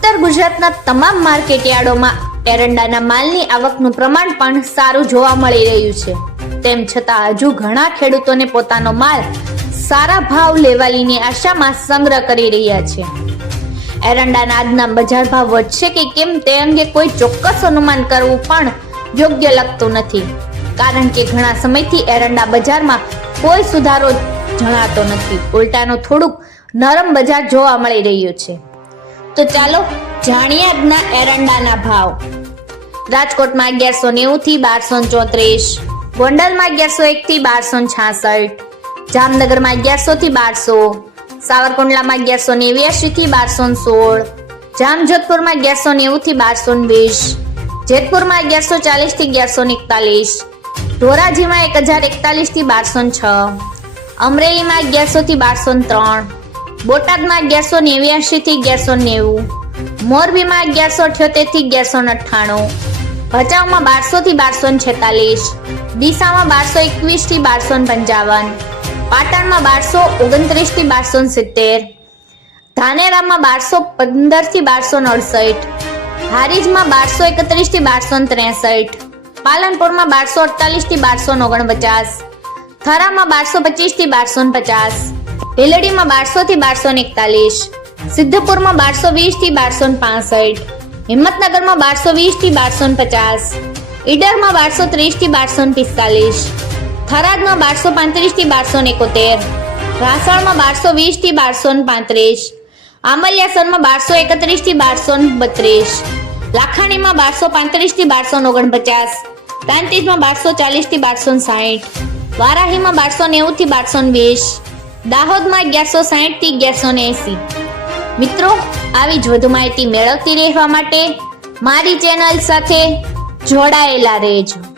ઉત્તર ગુજરાતના તમામ માર્કેટયાર્ડોમાં એરંડાના માલની આવકનું પ્રમાણ પણ સારું જોવા મળી રહ્યું છે. તેમ છતાં હજુ ઘણા ખેડૂતોને પોતાનો માલ સારા ભાવ લેવાલીની આશામાં સંગ્રહ કરી રહ્યા છે. એરંડાના આજના બજાર ભાવ વધશે કે કેમ તે અંગે કોઈ ચોક્કસ અનુમાન કરવું પણ યોગ્ય લાગતું નથી. કારણ કે ઘણા સમયથી એરંડા બજારમાં કોઈ સુધારો જણાતો નથી. ઉલટાનું થોડુંક નરમ બજાર જોવા મળી રહ્યું છે. તો ચાલો જાણીએ આજના એરંડાના ભાવ. રાજકોટમાં અગિયારસો નેવું થી બારસો ચોત્રીસ, ગોંડલમાં અગિયારસો એક થી બારસો છાસઠ, જામનગરમાં અગિયારસો થી બારસો, સાવરકુંડલામાં અગિયારસો નેવ્યાસી થી બારસો સોળ, જામજોધપુરમાં અગિયારસો નેવું થી બારસો વીસ, જેતપુરમાં અગિયારસો ચાલીસથી અગિયારસો એકતાલીસ, ધોરાજીમાં એક હજાર એકતાલીસથી બારસો છ, અમરેલીમાં અગિયારસો થી બારસો ત્રણ બોટાદમાં અગિયારસો નેવ્યાસી થી અગિયારસો નેવું. મોરબીમાં અગિયારસો અઠ્યોતેરથી અગિયારસો અઠ્ઠાણું. ભચાઉમાં બારસો થી બારસો છેતાલીસ. ડીસામાં બારસો એકવીસથી બારસો પંચાવન. પાટણમાં બારસો ઓગણત્રીસથી બારસો સિત્તેર. ધાનેરામાં બારસો પંદરથી બારસો અડસઠ. હારીજમાં બારસો એકત્રીસથી બારસો ત્રેસઠ. પાલનપુરમાં બારસો અડતાલીસથી બારસો ઓગણપચાસ. થરામાં બારસો પચીસથી બારસો પચાસ. ભીલડીમાં બારસો થી બારસો એકતાલીસ, સિદ્ધપુરમાં બારસો વીસથી બારસો પાસઠ, હિંમતનગરમાં બારસો વીસથી બારસો પચાસ, ઈડરમાં બારસો ત્રીસથી બારસો પિસ્તાલીસ, થરાદમાં બારસો પાંત્રીસથી બારસો એકોતેર, રાસણમાં બારસો વીસથી બારસો પાંત્રીસ, આમલિયાસરમાં બારસો એકત્રીસથી બારસો બત્રીસ, લાખાણીમાં બારસો પાંત્રીસથી બારસો ઓગણપચાસ પ્રાંતિજમાં બારસો ચાલીસથી બારસો સાઠ વારાહીમાં બારસો નેવું થી બારસો વીસ દાહોદમાં અગિયારસો સાઠથી અગિયારસો એસી. મિત્રો, આવી જ વધુ માહિતી મેળવતી રહેવા માટે મારી ચેનલ સાથે જોડાયેલા રહેજો.